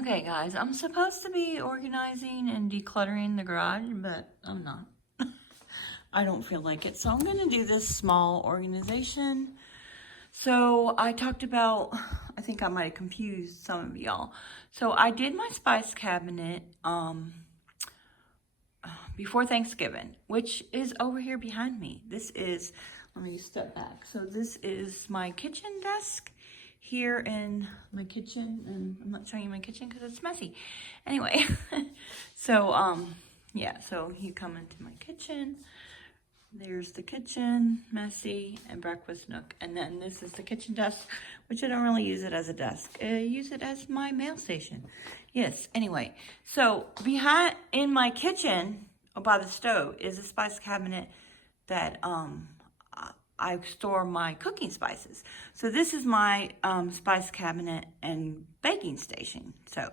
Okay guys, I'm supposed to be organizing and decluttering the garage, but I'm not. I don't feel like it, so I'm gonna do this small organization. So I talked about, I think I might have confused some of y'all. So I did my spice cabinet before Thanksgiving, which is over here behind me. This is, let me step back. So this is my kitchen desk here in my kitchen, and I'm not showing you my kitchen because it's messy. Anyway, so yeah, so you come into my kitchen. There's the kitchen, messy, and breakfast nook. And then this is the kitchen desk, which I don't really use it as a desk. I use it as my mail station. Yes, anyway. So behind, in my kitchen, by the stove, is a spice cabinet that I store my cooking spices. So this is my spice cabinet and baking station. So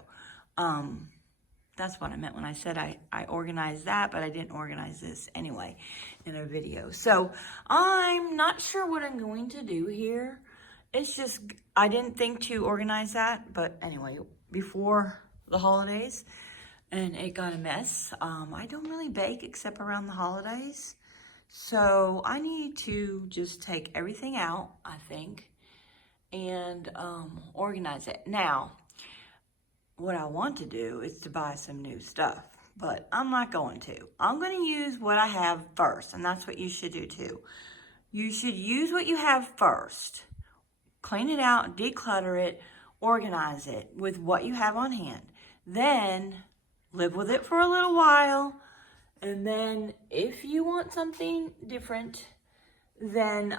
that's what I meant when I said I organized that, but I didn't organize this anyway in a video. So I'm not sure what I'm going to do here. It's just, I didn't think to organize that, but anyway, before the holidays, and it got a mess. I don't really bake except around the holidays. So I need to just take everything out, I think, and organize it. Now, what I want to do is to buy some new stuff, but I'm not going to. I'm going to use what I have first, and that's what you should do too. You should use what you have first. Clean it out, declutter it, organize it with what you have on hand. Then live with it for a little while, and then if you want something different, then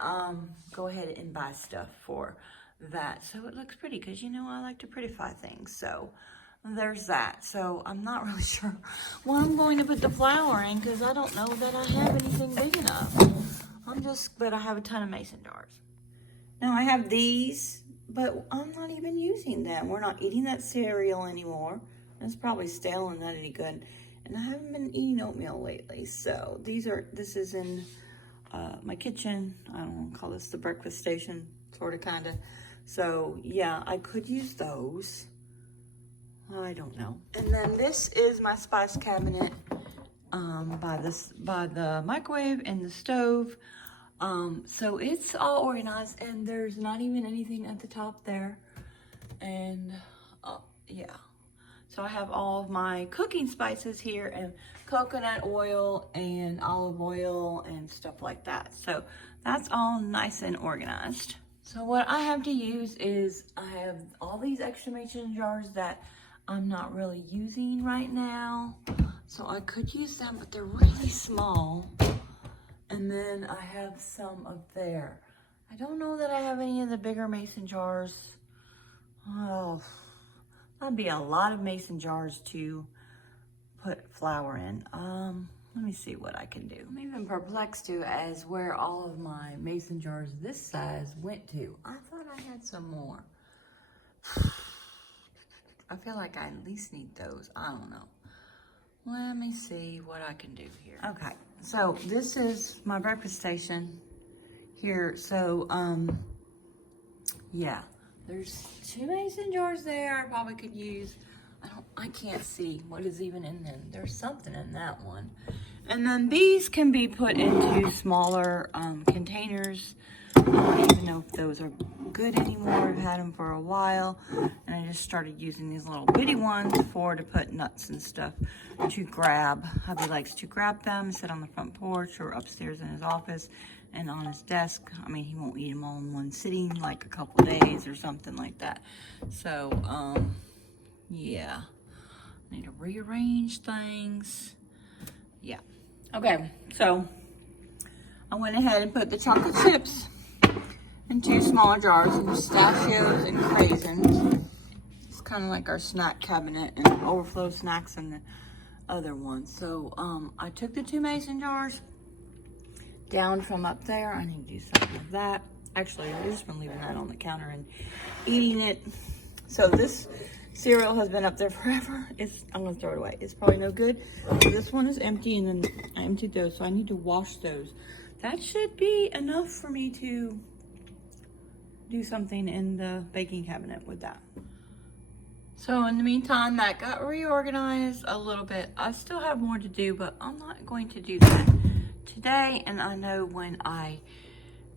go ahead and buy stuff for that so it looks pretty, because you know I like to prettify things. So there's that. So I'm not really sure what I'm going to put the flour in, because I don't know that I have anything big enough. But I have a ton of mason jars. Now I have these, but I'm not even using them. We're not eating that cereal anymore. It's probably stale and not any good. And I haven't been eating oatmeal lately. So this is in my kitchen. I don't want to call this the breakfast station, sort of, kind of. So yeah, I could use those. I don't know. And then this is my spice cabinet by the microwave and the stove. So it's all organized, and there's not even anything at the top there. And yeah. So I have all of my cooking spices here, and coconut oil and olive oil and stuff like that. So that's all nice and organized. So what I have to use is, I have all these extra mason jars that I'm not really using right now. So I could use them, but they're really small. And then I have some up there. I don't know that I have any of the bigger mason jars. Oh, that'd be a lot of mason jars to put flour in. Let me see what I can do. I'm even perplexed too as where all of my mason jars this size went to. I thought I had some more. I feel like I at least need those. I don't know. Let me see what I can do here. Okay, so this is my breakfast station here. So, yeah, there's 2 mason jars there I probably could use. I can't see what is even in them. There's something in that one. And then these can be put into smaller containers. I don't even know if those are good anymore. I've had them for a while, and I just started using these little bitty ones to put nuts and stuff to grab. Hubby likes to grab them, sit on the front porch or upstairs in his office and on his desk. I mean, he won't eat them all in one sitting, like a couple days or something like that. So, yeah, I need to rearrange things. Yeah. Okay, so I went ahead and put the chocolate chips in 2 smaller jars, and pistachios and craisins. It's kind of like our snack cabinet, and overflow snacks in the other one. So I took the 2 mason jars down from up there. I need to do something with that. Actually, I've just been leaving that on the counter and eating it. So this cereal has been up there forever. I'm gonna throw it away. It's probably no good. So this one is empty, and then I emptied those, so I need to wash those. That should be enough for me to do something in the baking cabinet with that. So in the meantime, that got reorganized a little bit. I still have more to do, but I'm not going to do that today. And I know when I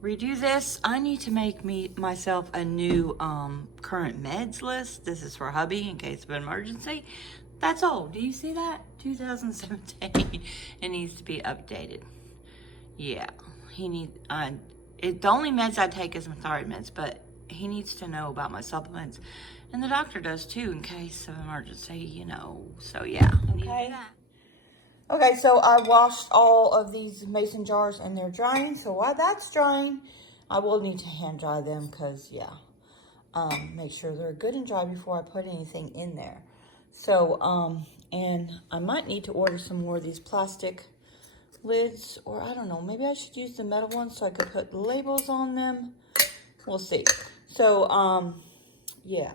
redo this, I need to make myself a new current meds list. This is for hubby in case of an emergency. That's old. Do you see that? 2017. It needs to be updated. Yeah, he needs. The only meds I take is my thyroid meds, but he needs to know about my supplements, and the doctor does too in case of emergency. You know. So yeah. Okay. Okay, so I washed all of these mason jars and they're drying. So while that's drying, I will need to hand dry them because, yeah, make sure they're good and dry before I put anything in there. So, and I might need to order some more of these plastic lids, or I don't know, maybe I should use the metal ones so I could put labels on them. We'll see. So, yeah,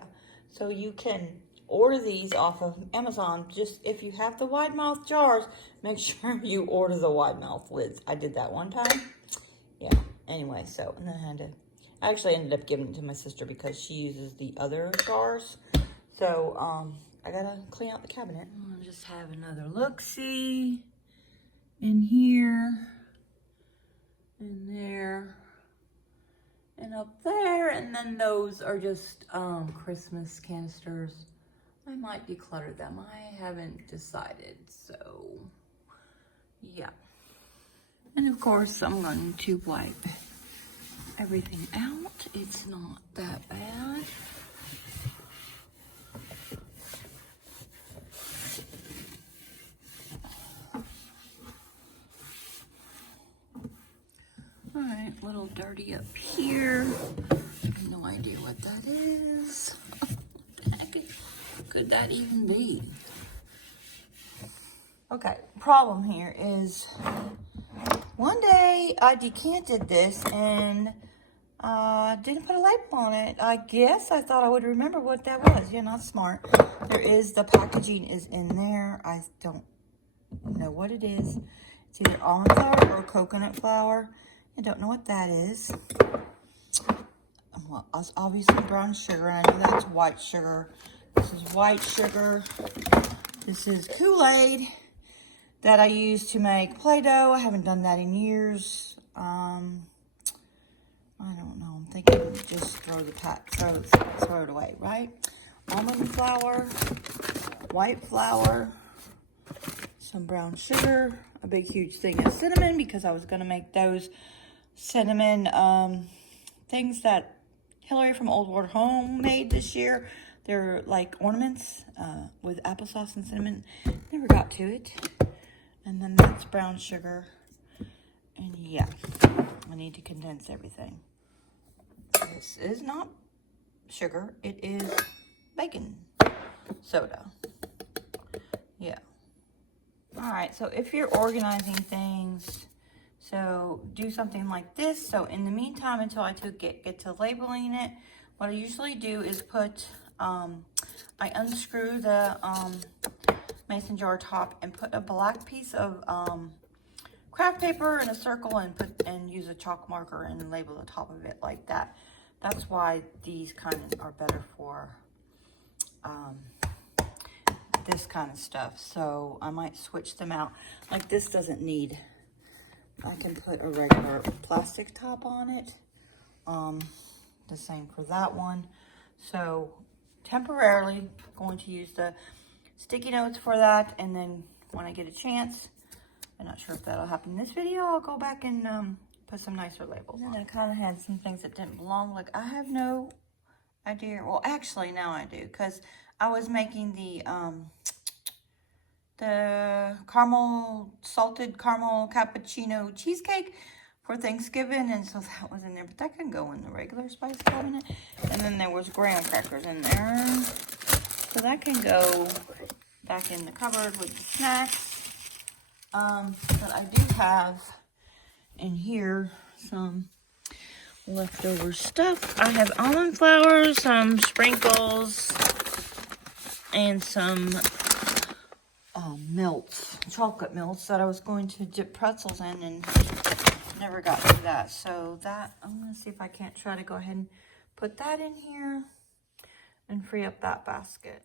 so you can order these off of Amazon. Just if you have the wide mouth jars, make sure you order the wide mouth lids. I did that one time. Yeah. Anyway, so and then I actually ended up giving it to my sister because she uses the other jars. So I gotta clean out the cabinet. I'll just have another look-see in here and there and up there, and then those are just Christmas canisters. I might declutter them. I haven't decided, so yeah. And of course, I'm going to wipe everything out. It's not that bad. All right, a little dirty up here. I have no idea what that is. Could that even be? Okay, problem here is one day I decanted this and didn't put a label on it. I guess I thought I would remember what that was. You're not smart. The packaging is in there. I don't know what it is. It's either almond flour or coconut flour. I don't know what that is. Well, obviously brown sugar. I know that's white sugar. This is white sugar. This is Kool-Aid that I use to make Play-Doh. I haven't done that in years. I don't know. I'm thinking just throw it away, right? Almond flour, white flour, some brown sugar, a big huge thing of cinnamon because I was going to make those cinnamon things that Hillary from Old Water Home made this year. They're like ornaments with applesauce and cinnamon. Never got to it. And then that's brown sugar. And yeah, I need to condense everything. This is not sugar. It is baking soda. Yeah. All right, so if you're organizing things, so do something like this. So in the meantime, until I get to labeling it, what I usually do is put, I unscrew the mason jar top and put a black piece of craft paper in a circle and use a chalk marker and label the top of it like that. That's why these kind of are better for this kind of stuff. So I might switch them out. Like this doesn't need, I can put a regular plastic top on it. The same for that one. So temporarily going to use the sticky notes for that, and then when I get a chance, I'm not sure if that'll happen in this video, I'll go back and put some nicer labels on. And I kind of had some things that didn't belong. Like I have no idea. Well, actually now I do, because I was making the salted caramel cappuccino cheesecake for Thanksgiving, and so that was in there, but that can go in the regular spice cabinet. And then there was graham crackers in there, so that can go back in the cupboard with the snacks. But I do have in here some leftover stuff. I have almond flour, some sprinkles, and some melts, chocolate melts that I was going to dip pretzels in and never got to that. So that, I'm going to see if I can't try to go ahead and put that in here and free up that basket.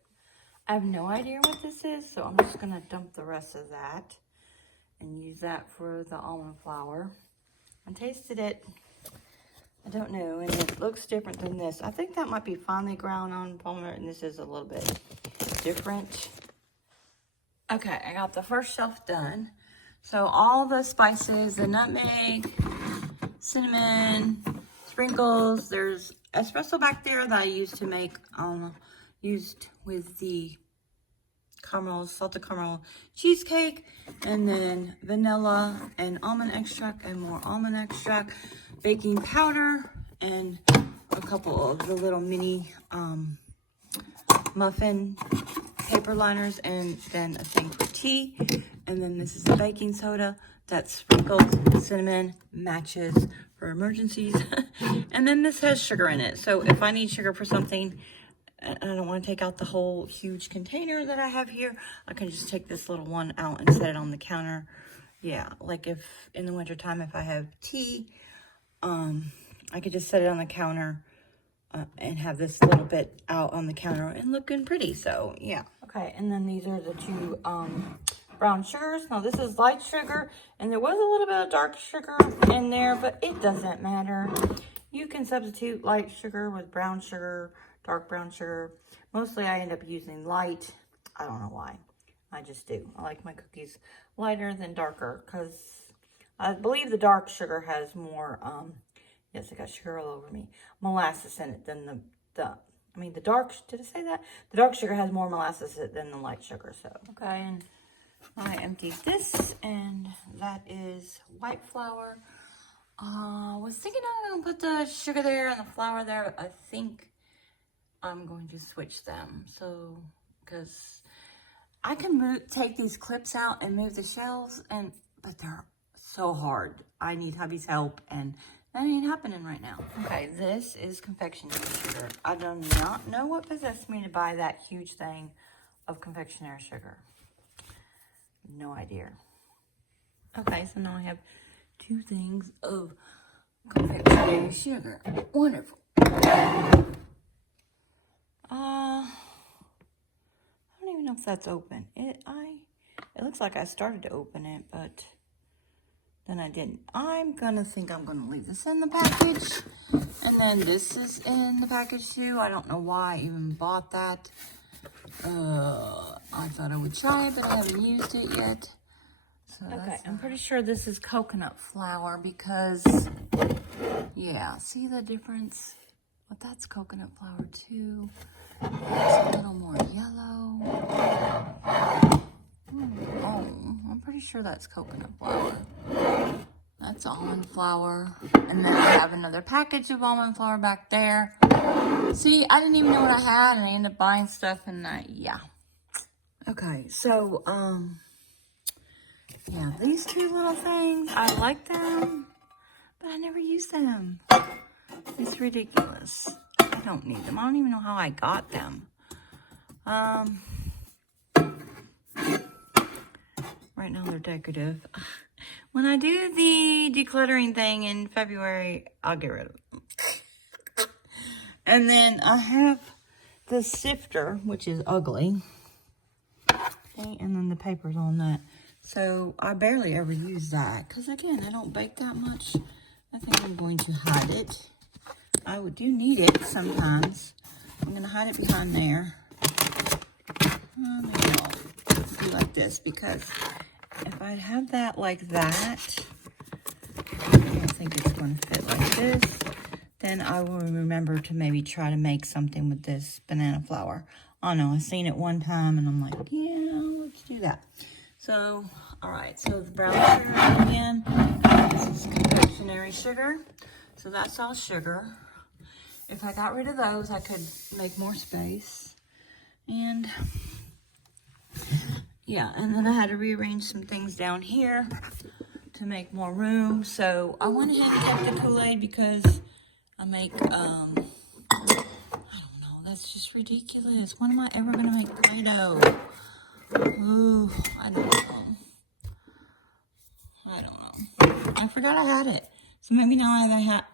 I have no idea what this is, so I'm just gonna dump the rest of that and use that for the almond flour. I tasted it, I don't know, and it looks different than this. I think that might be finely ground almond flour, and this is a little bit different. Okay, I got the first shelf done. So all the spices, the nutmeg, cinnamon, sprinkles. There's espresso back there that I used to make, used with the caramel, salted caramel cheesecake, and then vanilla and almond extract and more almond extract, baking powder, and a couple of the little mini muffin paper liners, and then a thing for tea. And then this is the baking soda that's sprinkled cinnamon, matches for emergencies. And then this has sugar in it. So if I need sugar for something, I don't want to take out the whole huge container that I have here, I can just take this little one out and set it on the counter. Yeah, like if in the wintertime, if I have tea, I could just set it on the counter and have this little bit out on the counter and looking pretty. So yeah. Okay, and then these are the two brown sugars. Now this is light sugar, and there was a little bit of dark sugar in there, but it doesn't matter. You can substitute light sugar with brown sugar, dark brown sugar. Mostly I end up using light. I don't know why. I just do. I like my cookies lighter than darker because I believe the dark sugar has more, yes, I got sugar all over me, molasses in it than the dark, did I say that? The dark sugar has more molasses in it than the light sugar, so. Okay, and I emptied this, and that is white flour. Was thinking I was going to put the sugar there and the flour there, but I think I'm going to switch them. So, because I can take these clips out and move the shelves, but they're so hard. I need hubby's help, and that ain't happening right now. Okay, this is confectionery sugar. I do not know what possessed me to buy that huge thing of confectionery sugar. No idea. Okay, so now I have 2 things of confectionery sugar. Wonderful. I don't even know if that's open. It looks like I started to open it, but then I didn't. I'm gonna leave this in the package, and then this is in the package too. I don't know why I even bought that. I thought I would try it, but I haven't used it yet. So okay, I'm pretty sure this is coconut flour because, yeah, see the difference? But that's coconut flour too. It's a little more yellow. Oh, I'm pretty sure that's coconut flour. That's almond flour. And then I have another package of almond flour back there. See, I didn't even know what I had, and I ended up buying stuff, and yeah. Okay, so, yeah, these 2 little things, I like them, but I never use them. It's ridiculous. I don't need them. I don't even know how I got them. Right now they're decorative. When I do the decluttering thing in February, I'll get rid of them. And then I have the sifter, which is ugly. Okay, and then the paper's on that. So I barely ever use that because, again, I don't bake that much. I think I'm going to hide it. I do need it sometimes. I'm going to hide it behind there. Maybe I'll do like this, because if I have that like that, I don't think it's going to fit like this. Then I will remember to maybe try to make something with this banana flour. I know, I've seen it one time and I'm like, yeah, let's do that. So, all right, so the brown sugar again, this is confectionery sugar. So that's all sugar. If I got rid of those, I could make more space. And yeah, and then I had to rearrange some things down here to make more room. So I went ahead and kept the Kool-Aid because I make, I don't know, that's just ridiculous. When am I ever going to make Play-Doh? Ooh, I don't know. I forgot I had it. So maybe now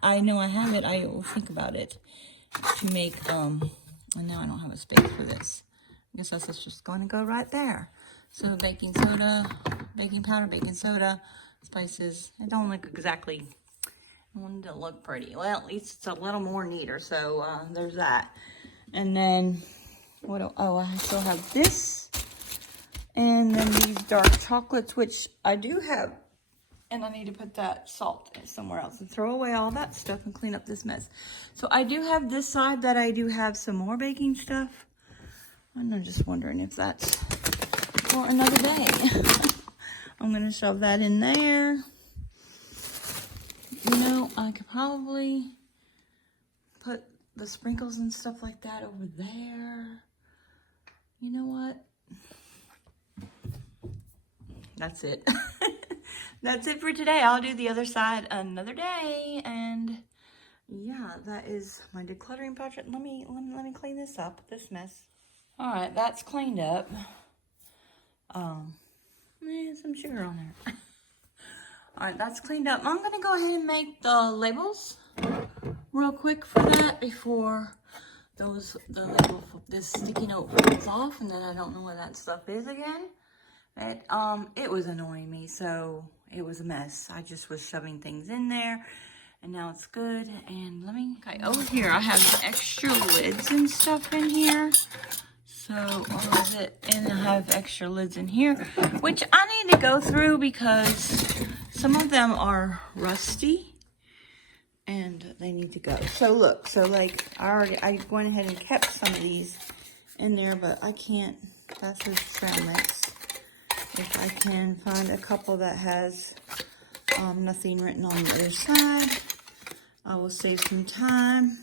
I know I have it, I will think about it to make, and now I don't have a space for this. guess that's just going to go right there. So baking soda, baking powder, baking soda, spices. It don't look exactly, I wanted it to look pretty. Well, at least it's a little more neater. So there's that. And then, what? Oh, I still have this. And then these dark chocolates, which I do have. And I need to put that salt somewhere else and throw away all that stuff and clean up this mess. So I do have this side that I do have some more baking stuff. And I'm just wondering if that's for another day. I'm going to shove that in there. You know, I could probably put the sprinkles and stuff like that over there. You know what? That's it. That's it for today. I'll do the other side another day. And yeah, that is my decluttering project. Let me clean this up, this mess. All right, that's cleaned up. Some sugar on there. All right, that's cleaned up. I'm gonna go ahead and make the labels real quick for that before this sticky note falls off, and then I don't know where that stuff is again. It was annoying me, so it was a mess. I just was shoving things in there, and now it's good. And okay, over here I have extra lids and stuff in here. So, all of it, and I have extra lids in here, which I need to go through because some of them are rusty and they need to go. So look, so like I went ahead and kept some of these in there, but I can't, that's a ceramics. If I can find a couple that has nothing written on the other side, I will save some time.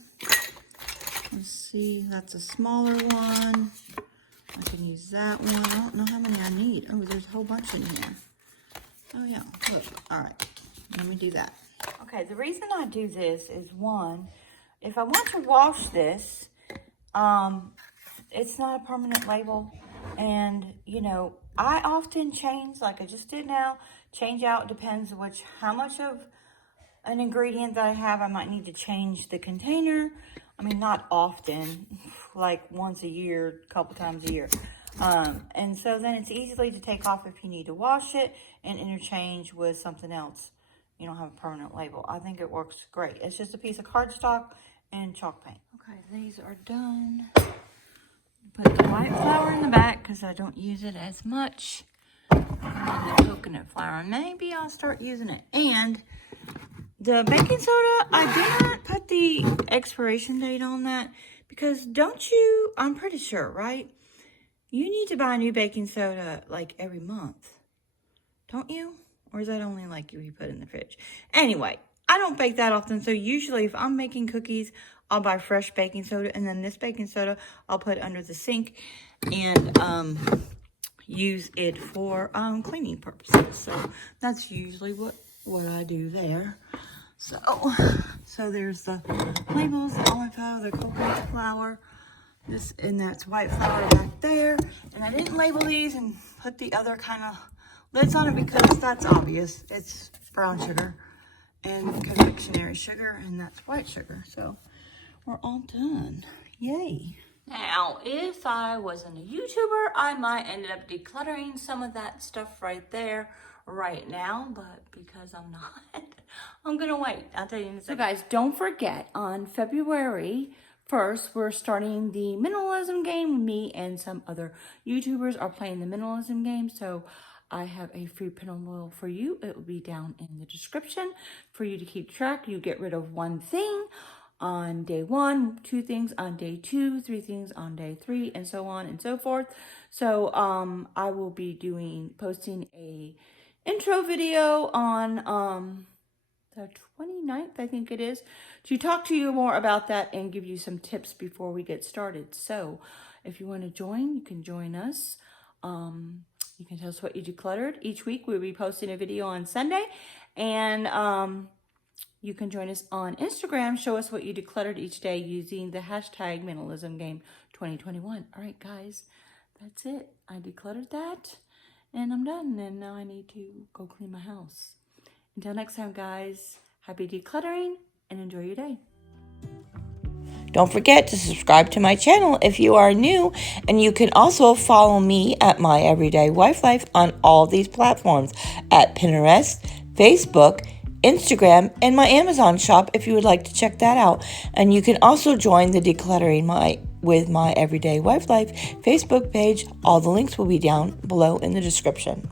Let's see, that's a smaller one. I can use that one. I don't know how many I need. Oh, there's a whole bunch in here. Oh yeah, look, all right, let me do that. Okay, the reason I do this is one, if I want to wash this, it's not a permanent label. And you know, I often change, like I just did now, change out, depends how much of an ingredient that I have. I might need to change the container. I mean, not often, like once a year, a couple times a year. And so then it's easily to take off if you need to wash it and interchange with something else. You don't have a permanent label. I think it works great. It's just a piece of cardstock and chalk paint. Okay, these are done. Put the white flour in the back because I don't use it as much. And the coconut flour. Maybe I'll start using it. And the baking soda, I did not put the expiration date on that because don't you, I'm pretty sure, right? You need to buy new baking soda like every month, don't you? Or is that only like you put in the fridge? Anyway, I don't bake that often. So usually if I'm making cookies, I'll buy fresh baking soda. And then this baking soda, I'll put under the sink and use it for cleaning purposes. So that's usually what I do there. So there's the labels, the olive flour, the coconut flour, and that's white flour back there. And I didn't label these and put the other kind of lids on it because that's obvious. It's brown sugar and confectionery sugar, and that's white sugar. So we're all done. Yay. Now, if I wasn't a YouTuber, I might end up decluttering some of that stuff right there right now, but because I'm not, I'm gonna wait. I'll tell you in a second. So guys, don't forget, on February 1st, we're starting the minimalism game. Me and some other YouTubers are playing the minimalism game, so I have a free printable for you. It will be down in the description for you to keep track. You get rid of one thing on day 1, 2 things on day 2, 3 things on day 3, and so on and so forth. So I will be posting a intro video on the 29th, I think it is, to talk to you more about that and give you some tips before we get started. So if you want to join, you can join us. You can tell us what you decluttered. Each week we'll be posting a video on Sunday, and you can join us on Instagram. Show us what you decluttered each day using the hashtag minimalismgame2021. All right, guys, that's it. I decluttered that, and I'm done. And now I need to go clean my house. Until next time, guys, happy decluttering and enjoy your day. Don't forget to subscribe to my channel if you are new, and you can also follow me at My Everyday Wife Life on all these platforms at Pinterest, Facebook, Instagram, and my Amazon shop if you would like to check that out. And you can also join the Decluttering with My Everyday Wife Life Facebook page. All the links will be down below in the description.